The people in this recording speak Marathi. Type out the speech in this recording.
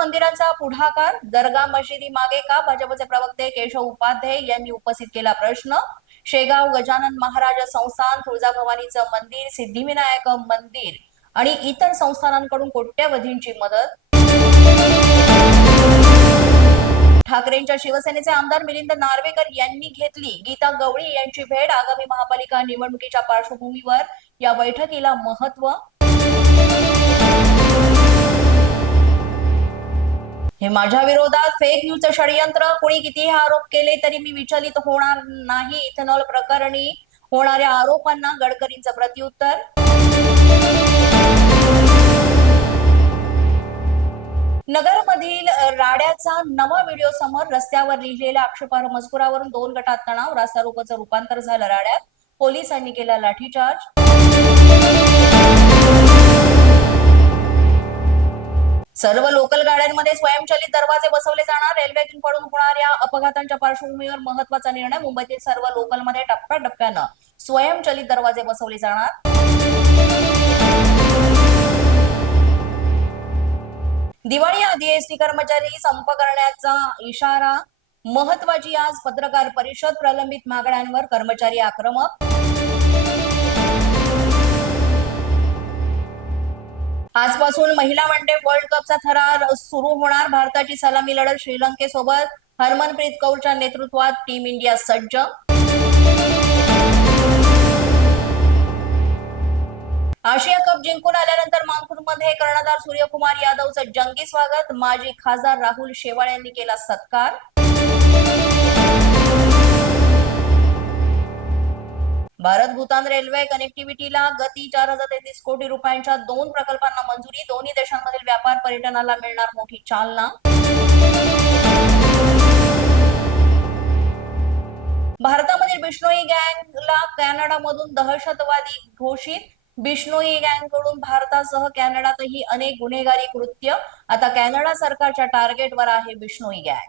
मंदिरांचा पुढाकार दर्गा मशिदी मागे का? भाजपचे प्रवक्ते केशव उपाध्याय यांनी उपस्थित केला प्रश्न. शेगाव गजानन महाराज संस्थान तुळजाभवानीचं मंदिर सिद्धिविनायक मंदिर आणि इतर संस्थानांकडून कोट्यवधींची मदत. ठाकरेंच्या शिवसेनेचे आमदार मिलिंद नार्वेकर यांनी घेतली. गीता गवळी यांची भेट आगामी महापालिका निवडणुकीच्या पार्श्वभूमीवर या बैठकीला महत्त्व माझ्या विरोधात फेक न्यूजचं षडयंत्र कोणी कितीही आरोप केले तरी मी विचलित होणार नाही. इथेनॉल प्रकरणी होणाऱ्या आरोपांना गडकरींचं प्रत्युत्तर. नगरमधील राड्याचा नवा व्हिडिओ समोर रस्त्यावर लिहिलेल्या आक्षेपार्ह मजकुरावरून दोन गटात तणाव रास्ता रोकोचं रूपांतर झालं राड्यात. पोलिसांनी केला लाठीचार्ज. सर्व लोकल गाड्यांमध्ये स्वयंचलित दरवाजे बसवले जाणार. रेल्वेतून पडून होणाऱ्या अपघातांच्या पार्श्वभूमीवर महत्त्वाचा निर्णय मुंबईतील सर्व लोकलमध्ये टप्प्याटप्प्यानं स्वयंचलित दरवाजे बसवले जाणार. दिवाळी आधी एसटी कर्मचारी संप करण्याचा इशारा. महत्वाची आज पत्रकार परिषद प्रलंबित मागण्यांवर कर्मचारी आक्रमक आजपासून महिला वन डे वर्ल्ड कपचा थरार सुरू होणार. भारताची सलामी लढत श्रीलंकेसोबत. हरमनप्रीत कौरच्या नेतृत्वात टीम इंडिया सज्ज. आशिया कप जिंकून आल्यानंतर मानपूरमध्ये कर्णधार सूर्यकुमार यादवचं जंगी स्वागत. माजी खासदार राहुल शेवाळ यांनी केला सत्कार. भारत भूतान रेल्वे कनेक्टिव्हिटीला गती चार हजार तेहतीस कोटी रुपयांच्या दोन प्रकल्पांना मंजुरी. दोन्ही देशांमधील व्यापार पर्यटनाला मिळणार मोठी चालना. भारतामधील बिष्णोई गँगला कॅनडामधून दहशतवादी घोषित. बिश्नोई गँगकडून भारतासह कॅनडातही अनेक गुन्हेगारी कृत्य. आता कॅनडा सरकारच्या टार्गेटवर आहे बिष्णोई गँग.